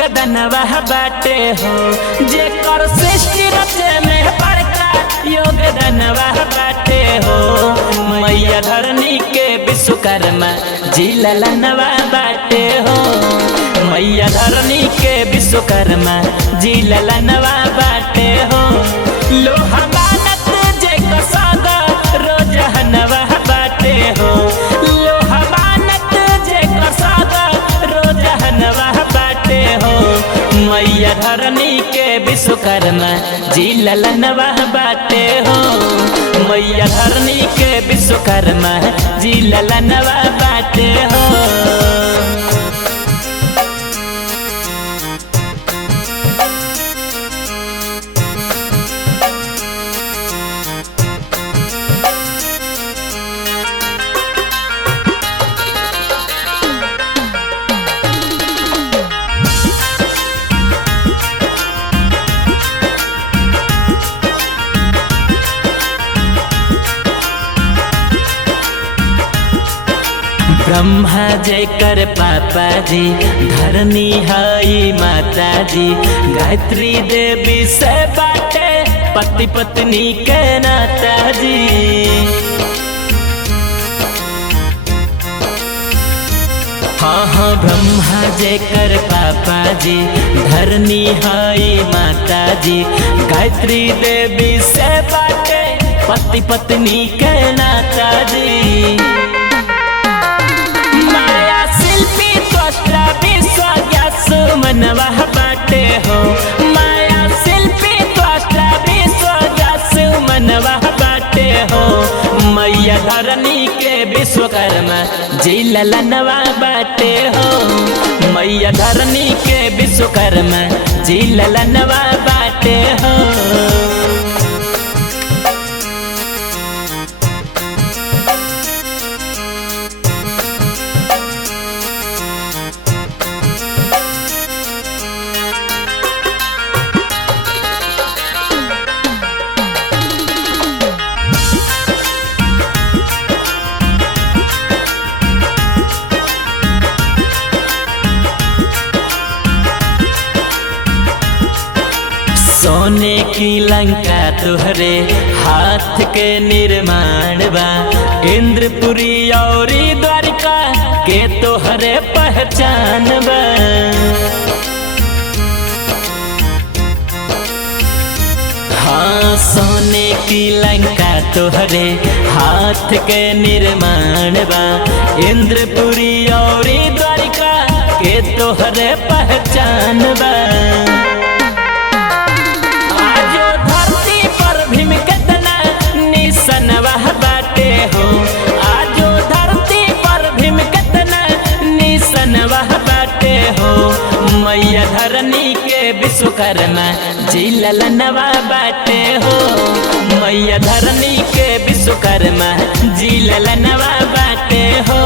योगदानवा बाटे हो, जेकर सृष्टि रचे में बड़का योगदानवा बाटे हो। मैया धरनी के विश्वकर्मा जी ललनवा बाटे हो, मैया धरनी के विश्वकर्मा जी ललनवा बाटे हो। लोहा मानत जे कसगा रोजहनवा बाटे हो, लोहा मानत जे कसगा रोजहनवा बाटे हो। मैया धरनी के विश्वकर्मा जी ललनवा बाटे हो, मैया धरनी के विश्वकर्मा जी ललनवा बाटे हो। ब्रह्मा जय कर पापा जी, धरनी हई माता जी, गायत्री देवी से बाटे पति पत्नी के नाता जी। हाँ हाँ ब्रह्मा जय कर पापा जी, धरनी हई माता जी, गायत्री देवी से बाटे पति पत्नी के नाता जी। माया शिल्पी त्वष्टा विश्वज्ञास मनवा बाटे हो, माया शिल्पी त्वष्टा विश्वज्ञास मनवा बाटे हो। मैया धरनी के विश्वकर्मा जी ललनवा बाटे हो, मैया धरनी के विश्वकर्मा जी ललनवा बाटे हो। सोने की लंका तुहरे हाथ के निर्माण बा, इंद्रपुरी और द्वारिका के तोहरे पहचान बा। हाँ सोने की लंका तुहरे हाथ के निर्माण बा, इंद्रपुरी और द्वारिका के तोहरे पहचान बा। बाटे हो, आजो धरती पर भीम कितना निसनवा बाटे हो। मैया धरनी के विश्वकर्मा जी ललनवा बाटे हो, मैया धरनी के विश्वकर्मा जी ललनवा बाटे हो।